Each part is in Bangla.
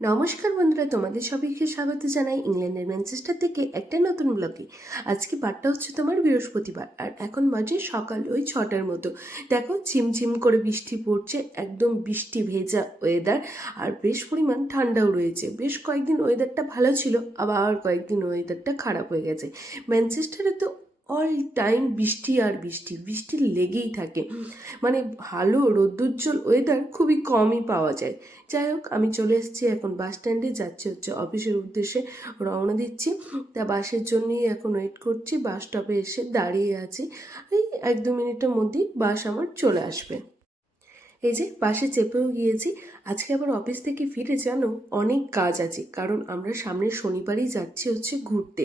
নমস্কার বন্ধুরা, তোমাদের সবাইকে স্বাগত জানাই ইংল্যান্ডের ম্যানচেস্টার থেকে একটা নতুন ব্লগে আজকে বারটা হচ্ছে তোমার বৃহস্পতিবার, আর এখন বাজে সকাল ওই ছটার মতো। দেখো, ঝিমঝিম করে বৃষ্টি পড়ছে, একদম বৃষ্টি ভেজা ওয়েদার আর বেশ পরিমাণ ঠান্ডাও রয়েছে। বেশ কয়েকদিন ওয়েদারটা ভালো ছিল, আবার কয়েকদিন ওয়েদারটা খারাপ হয়ে গেছে। ম্যানচেস্টারে তো অল টাইম বৃষ্টি আর বৃষ্টি বৃষ্টি লেগেই থাকে। মানে ভালো রোদ্দুজ্জ্বল ওয়েদার খুবই কমই পাওয়া যায়। যাই হোক, আমি চলে এসেছি এখন বাস স্ট্যান্ডে যাচ্ছি হচ্ছে অফিসের উদ্দেশ্যে রওনা দিচ্ছি। তা বাসের জন্যই এখন ওয়েট করছি বাস স্টপে এসে দাঁড়িয়ে আছি। এই এক দু মিনিটের মধ্যেই বাস আমার চলে আসবে। এই যে বাসে চেপেও গিয়েছি, আজকে আবার অফিস থেকে ফিরে জানো অনেক কাজ আছে, কারণ আমরা সামনের শনিবারই যাচ্ছি হচ্ছে ঘুরতে।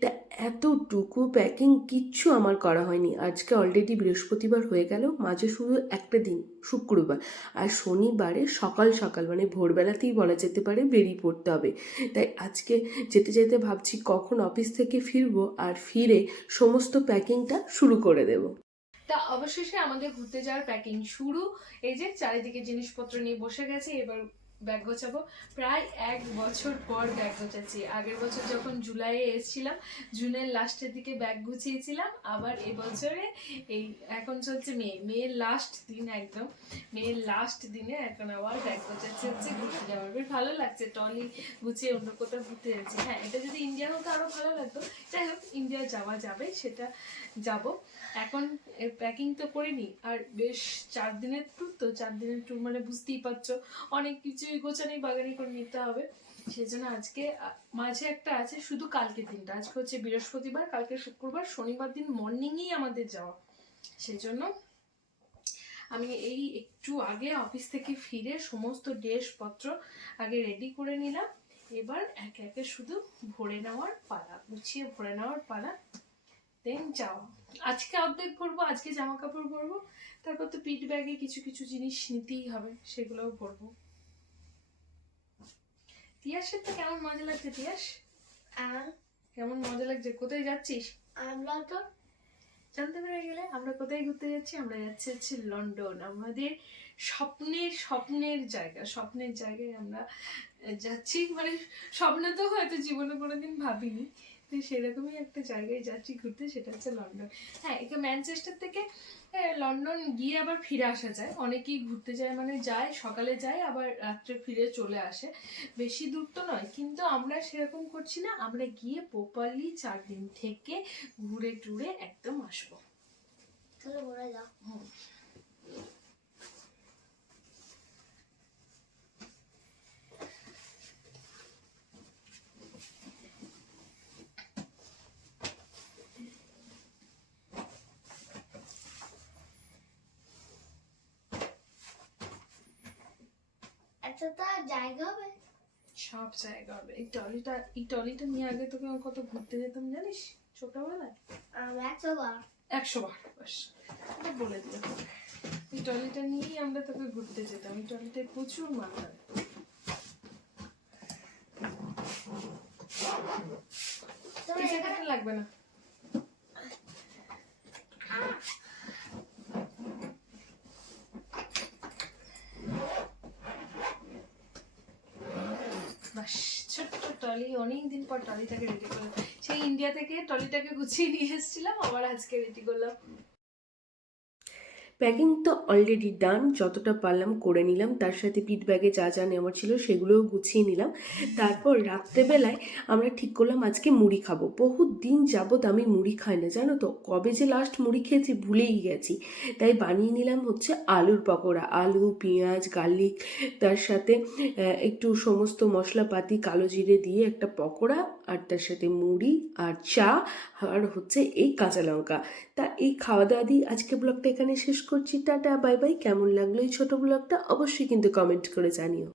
তা এতটুকু প্যাকিং কিচ্ছু আমার করা হয়নি। আজকে অলরেডি বৃহস্পতিবার হয়ে গেল, মাঝে শুধু একটা দিন, শুক্রবার। আর শনিবারে সকাল সকাল মানে ভোরবেলাতেই বলা যেতে পারে বেরিয়ে পড়তে হবে। তাই আজকে যেতে যেতে ভাবছি কখন অফিস থেকে ফিরবো আর ফিরে সমস্ত প্যাকিংটা শুরু করে দেবো। তা অবশেষে আমাদের ঘুরতে যাওয়ার প্যাকিং শুরু। এই যে চারিদিকে জিনিসপত্র নিয়ে বসে গেছে, এবার ব্যাগ গোছাবো। প্রায় এক বছর পর ব্যাগ গোছাচ্ছি। আগের বছর যখন জুলাইয়ে এসেছিলাম, জুনের লাস্টের দিকে ব্যাগ গুছিয়েছিলাম। আবার এবছরে এই এখন চলছে মে। মেয়ের লাস্ট দিন একদম। মেয়ের লাস্ট দিনে এখন আবার ব্যাগ গোছাচ্ছে, হচ্ছে ঘুরতে যাওয়ার। বেশ ভালো লাগছে টলি গুছিয়ে অন্য কোথাও ঘুরতে যাচ্ছি। হ্যাঁ এটা যদি ইন্ডিয়া হতো আরও ভালো লাগতো। যাই হোক, ইন্ডিয়া যাওয়া যাবে, সেটা যাব। এখন প্যাকিং তো করিনি আর বেশ চার দিনের ট্যুর তো, চার দিনের ট্যুর মানে বুঝতেই পারছ, অনেক কিছুই গোছানি বাগানি করে নিতে হবে। সেজন্য আজকে মাঝে একটা আছে, শুধু কালকের দিনটা। আজকে হচ্ছে বৃহস্পতিবার, কালকে শুক্রবার, শনিবার দিন মর্নিংয়েই আমাদের যাওয়া। সেজন্য আমি এই একটু আগে অফিস থেকে ফিরে সমস্ত ড্রেসপত্র আগে রেডি করে নিলাম। এবার একে একে শুধু ভরে নেওয়ার পালা, গুছিয়ে ভরে নেওয়ার পালা দেন যাওয়া। আজকে অর্ধেক ভরবো, আজকে জামা কাপড় ভরবো, তারপর তো পিট ব্যাগে কিছু কিছু জিনিস নিতেই হবে, সেগুলোও ভরবো। তিয়াসের তো কেমন মজা লাগছে তিয়াস? কেমন মজা লাগছে? কোথায় যাচ্ছিস? আমরা তো জানতে পেরে গেলে আমরা কোথায় ঘুরতে যাচ্ছি? আমরা যাচ্ছি হচ্ছে লন্ডন। আমাদের স্বপ্নের স্বপ্নের জায়গা স্বপ্নের জায়গায় আমরা যাচ্ছি। মানে স্বপ্ন তো হয়তো জীবনে কোনোদিন ভাবিনি। তো সেরকমই একটা জায়গায় যাচ্ছি ঘুরতে সেটা হচ্ছে লন্ডন। হ্যাঁ একে ম্যানচেস্টার থেকে লন্ডন গিয়ে আবার ফিরে আসা যায়। অনেকেই ঘুরতে যায় মানে যায় সকালে যায় আবার রাত্রে ফিরে চলে আসে। বেশি দূর তো নয় কিন্তু আমরা সেরকম করছি না আমরা গিয়ে প্রপারলি চার দিন থেকে ঘুরে টুরে একদম আসব। তাহলে বলে যাও এতটা জায়গা হবে। সব জায়গা হবে। এই টলিটা এই টলিটা নিয়ে আগে তোকে কত ঘুরতে যেতাম জানিস? ছোটবেলায়? একশো বার। একশো বার বাস। বলে দিলে। এই টলিটা নিয়েই আমরা তোকে ঘুরতে যেতাম। এই টলিটায় প্রচুর মাথা লাগবে না বাস ছোট্ট অনেক দিন পর টলিটাকে রেডি করলাম। সেই ইন্ডিয়া থেকে টলিটাকে গুছিয়ে নিয়ে এসেছিলাম, আবার আজকে রেডি করলাম। প্যাকিং তো অলরেডি ডান যতটা পারলাম করে নিলাম। তার সাথে পিট ব্যাগে যা যা নেওয়ার ছিল সেগুলোও গুছিয়ে নিলাম। তারপর রাত্রেবেলায় আমরা ঠিক করলাম, আজকে মুড়ি খাব। বহু দিন যাবৎ আমি মুড়ি খাই না, জানো তো? কবে যে লাস্ট মুড়ি খেয়েছি ভুলেই গেছি। তাই বানিয়ে নিলাম হচ্ছে আলুর পকোড়া। আলু, পেঁয়াজ গার্লিক তার সাথে একটু সমস্ত মশলাপাতি, কালো জিরে দিয়ে একটা পকোড়া আর তার সাথে মুড়ি আর চা আর হচ্ছে এই কাঁচা লঙ্কা। তা এই খাওয়া দাওয়া দিয়ে আজকে ব্লগটা এখানে শেষ করছি। টাটা বাই বাই কেমন লাগল এই ছোটো ব্লগটা অবশ্যই কিন্তু কমেন্ট করে জানিও।